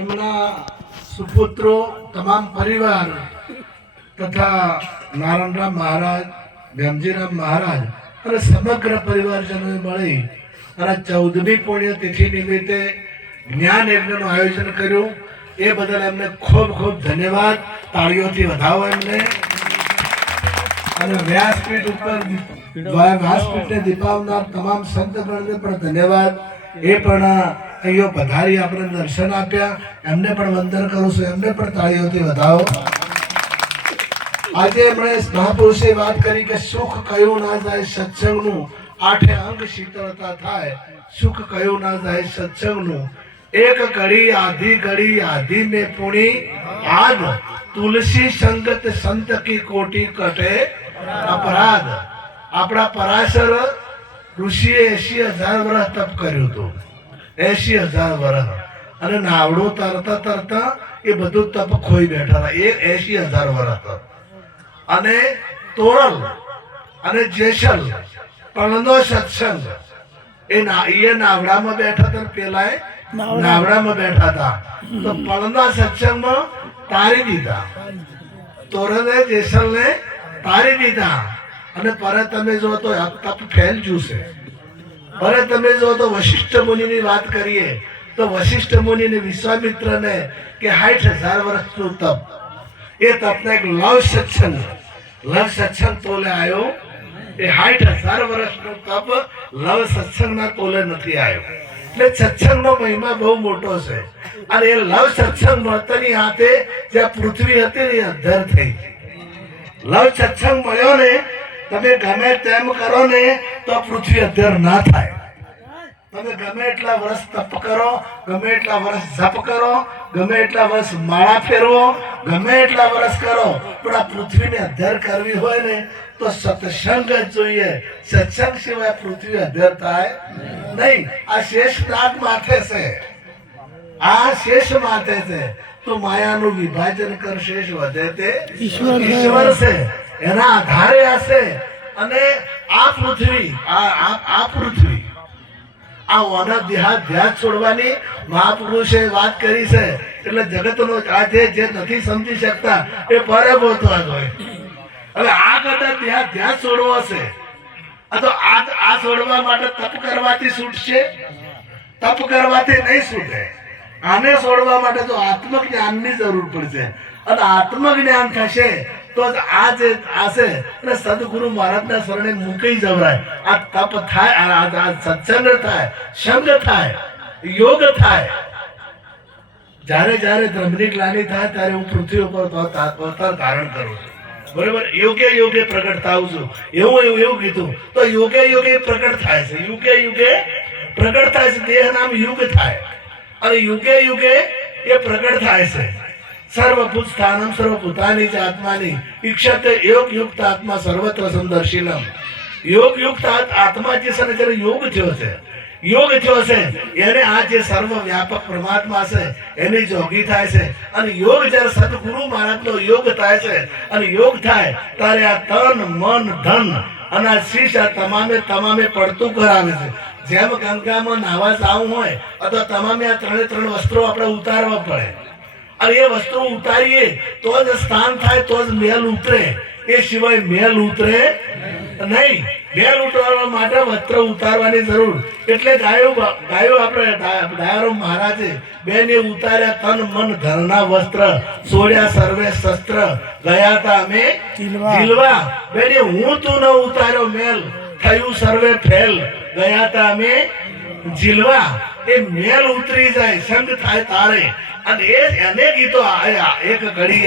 એમના સુપુત્રો તમામ પરિવાર તથા નારાયણરામ મહારાજ, ભેમજીરામ મહારાજ અને સમગ્ર પરિવારજનોએ મળી અને 14મી પુણ્યતિથિ નિમિત્તે જ્ઞાન યજ્ઞનું આયોજન કર્યું. એ બદલ એમને ખૂબ ખૂબ ધન્યવાદ. તાળીઓથી વધાવો એમને. અને વ્યાસપીઠ ઉપર વ્યાસપીઠને દીપાવનાર તમામ સંતગણને પણ ધન્યવાદ. એ પણ અહીંયા પધારી આપણે દર્શન આપ્યા, એમને પણ વંદન કરું છું. એમને પણ તાળીઓથી વધાવો. આજે એમણે મહાપુરુષે વાત કરી કે સુખ કયું ના જાય સત્સંગનું, આઠે અંગ શીતળતા થાય. સુખ કયું ના જાય સત્સંગનું, એક ઘડી આધી में पुणी आद, तुलसी संगत संत की कोटि कटे अपराध. આપણા પરાશર ઋષિએ 80,000 વર્ષ તપ કર્યું હતું. 80,000 વર્ષ. અને નાવડું તરતા તરતા એ બધું તપ ખોઈ બેઠા હતા. એ 80,000 વર્ષ. અને તોરલ અને જેસલ પણનો સત્સંગ, એ નાવડામાં બેઠા હતા. પેલા નાવડામાં બેઠા હતા તો પણના સત્સંગમાં તારી દીધા, તોરલે જેસલને તારી દીધા. અને પરત તમે જો તો તપ ફેલજ્યું છે. પરત તમે જો તો વશિષ્ઠ મુનિની વાત કરીએ તો વશિષ્ઠ મુનિને વિશ્વામિત્રને કે 60,000 વર્ષનું તપ, એ તપના એક લવ સત્સંગ તોલે આવ્યો. એ 60,000 વર્ષનું તપ લવ સત્સંગના તોલે નથી આવ્યો. એટલે સત્સંગનો મહિમા બહુ મોટો છે. અને એ લવ સત્સંગ મળતાની હાથે જ્યાં પૃથ્વી હતી ને એ અધર થઈ. લવ સત્સંગ મળ્યો ને, તમે ગમે તેમ કરો ને તો પૃથ્વી અધર ના થાય. તમે ગમે એટલા વર્ષ તપ કરો, ગમે એટલા વર્ષ જપ કરો, ગમે એટલા વર્ષ માળા ફેરવો, ગમે એટલા વર્ષ કરો, પણ આ પૃથ્વીને અધર કરવી હોય ને તો સત્સંગ જ જોઈએ. સત્સંગ સિવાય પૃથ્વી અધર થાય નહીં. આ શેષ નાગ માથે છે, આ શેષ માથે છે. તો માયાનું વિભાજન કર, શેષ વધે તે ઈશ્વર છે. એના આધારે હશે. અને આ પૃથ્વી આ ઓના ધ્યાન છોડવાની મહાપુરુષે વાત કરી છે. એટલે જગતનો આજે જે નથી સમજી શકતા એ પરે પહોંચવા જોઈએ. હવે આ કદાચ ધ્યાન છોડવો હશે તો આ છોડવા માટે તપ કરવાથી છૂટશે? તપ કરવાથી નહીં છૂટે. આને છોડવા માટે તો આત્મજ્ઞાનની જરૂર પડશે. અને આત્મજ્ઞાન થશે તો જ આ જે આશે અને સદગુરુ મહારાજના શરણે મૂકી જવરાય. આ તપ થાય, આ સત્સંગ થાય, સંગ થાય, યોગ થાય. જ્યારે જ્યારે ધર્મની ગ્લાનિ થાય ત્યારે હું પૃથ્વી ઉપર અવતાર ધારણ કરું છું. બરોબર? યોગે પ્રગટ થાઉં છું. એવું કીધું તો યોગે પ્રગટ થાય છે. યુગે પ્રગટ થાય છે. દેહ નામ યુગ થાય. અને યુગે એ પ્રગટ થાય છે. સર્વભૂત સ્થાનમ સર્વભૂતાની જ આત્માની ઈક્ષતે યોગ યુક્ત આત્મા સર્વત્ર સંદર્શિનમ. યોગ યુક્ત આત્મા જે છે ને જ્યારે યોગ થયો છે એને આ જે સર્વ વ્યાપક પરમાત્મા છે એની જોગી થાય છે. અને યોગ જ્યારે સદગુરુ મહારાજનો યોગ થાય છે અને યોગ થાય ત્યારે આ તન મન ધન અને આ શીશ આ તમામે પડતું કરાવે છે. જેમ ગંગામાં નાવા જવું હોય અથવા તમામે આ 3 વસ્ત્રો આપણે ઉતારવા પડે. અને એ વસ્ત્રો ઉતારીએ તો જ સ્થાન થાય, તો જ મેલ ઉતરે. એ સિવાય મેલ ઉતરે નહીં. મેલ ઉતરવા માટે વસ્ત્ર ઉતારવાની જરૂર. એટલે ગાયો આપણે ડાયરો મહારાજે બેને ઉતાર્યા તન મન ધનના વસ્ત્ર, છોડ્યા સર્વે શસ્ત્ર, ગયા તા અમે જીલવા. બેને હું તું ન ઉતાર્યો મેલ, થયું સર્વે ફેલ, ગયા તા અમે જીલવા. એ મેલ ઉતરી જાય, સંગ થાય તારે. અને એને ગીતો એક ઘડી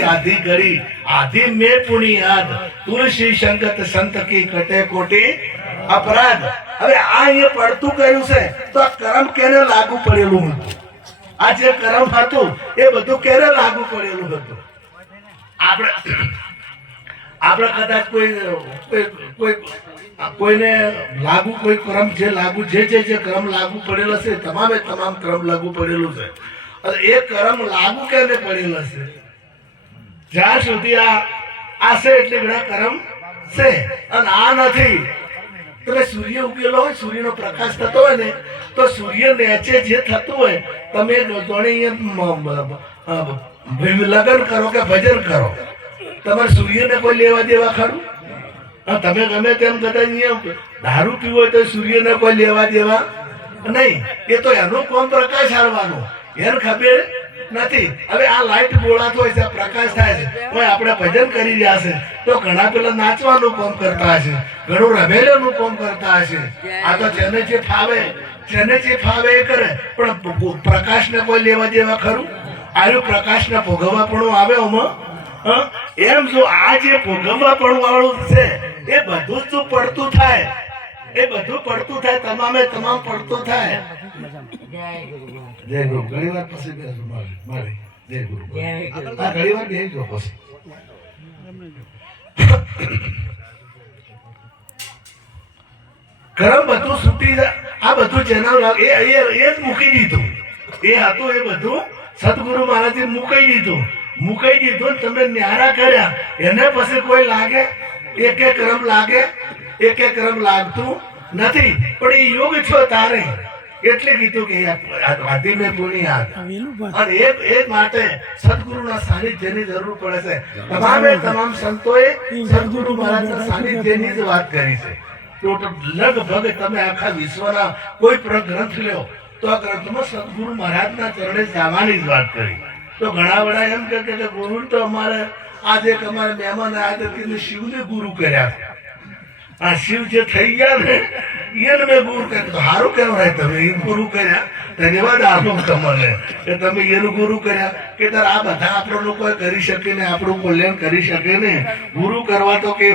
આધી મેં પુણી યાદ, તુલસી સંગત સંત કી કટે કોટી અપરાધ. હવે આ અહીંયા પડતું કર્યું છે તો આ કર્મ કેને લાગુ પડેલું હતું? આ જે કર્મ હતું એ બધું કેને લાગુ પડેલું હતું? આપણે કદાચ કોઈને લાગુ કોઈ કર્મ જે કર્મ લાગુ પડેલો છે તમામ કર્મ લાગુ પડેલું છે. અને એ કર્મ લાગુ કેને પડેલો છે? જ્યાં સુધી આ છે એટલે ઘણા કર્મ છે અને આ નથી તમે સૂર્ય ઉગેલો હોય, સૂર્યનો પ્રકાશ થતો હોય ને, તો સૂર્ય નીચે જે થતું હોય, તમે લગ્ન કરો કે ભજન કરો, તમારે સૂર્યને કોઈ લેવા દેવા ખરું? તમે ગમે તેમ કદાચ દારૂ પીવો હોય તો સૂર્યને કોઈ લેવા દેવા નહીં. એ તો એનું કોમ પ્રકાશ હારવાનું, એને ખબર નથી. હવે આ લાઈટ ગોળાતો હોય છે, પ્રકાશ થાય છે, કોઈ આપણે ભજન કરી રહ્યા છે, તો ઘણા પેલા નાચવાનું કામ કરતા હશે, ઘણું રમેલાનું કામ કરતા હશે. આ તો જેને જે ફાવે એ કરે, પણ પ્રકાશને કોઈ લેવા દેવા ખરું? આનું પ્રકાશને ભોગવવા પણ આવે આમાં. એમ જો આ જે ભોગવવા પણ વાળું છે એ બધું જ પડતું થાય, એ બધું પડતું થાય, તમામે તમામ પડતું થાય. જય ગુરુ. ઘણી વાર પછી બેસું મારી જય ગુરુ. આ ઘણી વાર બેસજો પછી. કરમ બધું છૂટી જાય. આ બધું જેના એ જ મૂકી દીધું, એ હતું એ બધું સદગુરુ મહારાજે મૂકી દીધું. તમે ન્યારા કર્યા, એને પછી કોઈ લાગે? એક કર્મ લાગે? એક કર્મ લાગતું નથી. પણ એ યોગ છો તારે એટલે કીધું કે આદિ મેં પુણ્ય. અને એ માટે સદગુરુના સાનિધ્યની જરૂર પડે છે. તમામે તમામ સંતોએ સદગુરુ મહારાજના સાનિધ્યની જ વાત કરી છે. લગભગ તમે આખા વિશ્વના કોઈ પણ ગ્રંથ લ્યો તો આ ગ્રંથમાં સદગુરુ મહારાજના ચરણે જવાની જ વાત કરી. તો ઘણા બધા એમ કે ગુરુ તો અમારે આજે અમારે મહેમાન આવ્યા શિવને ગુરુ કર્યા. આ શિવ જે થઈ ગયા ને એને મેં ગુરુ કર્યા. તો સારું કહેવાય, તમે એ ગુરુ કર્યા, ધન્યવાદ આપો તમને કે તમે એનું ગુરુ કર્યા. કે તાર આ બધા આપણો કોઈ કરી શકે ને, આપણું કલ્યાણ કરી શકે ને. ગુરુ કરવા તો કે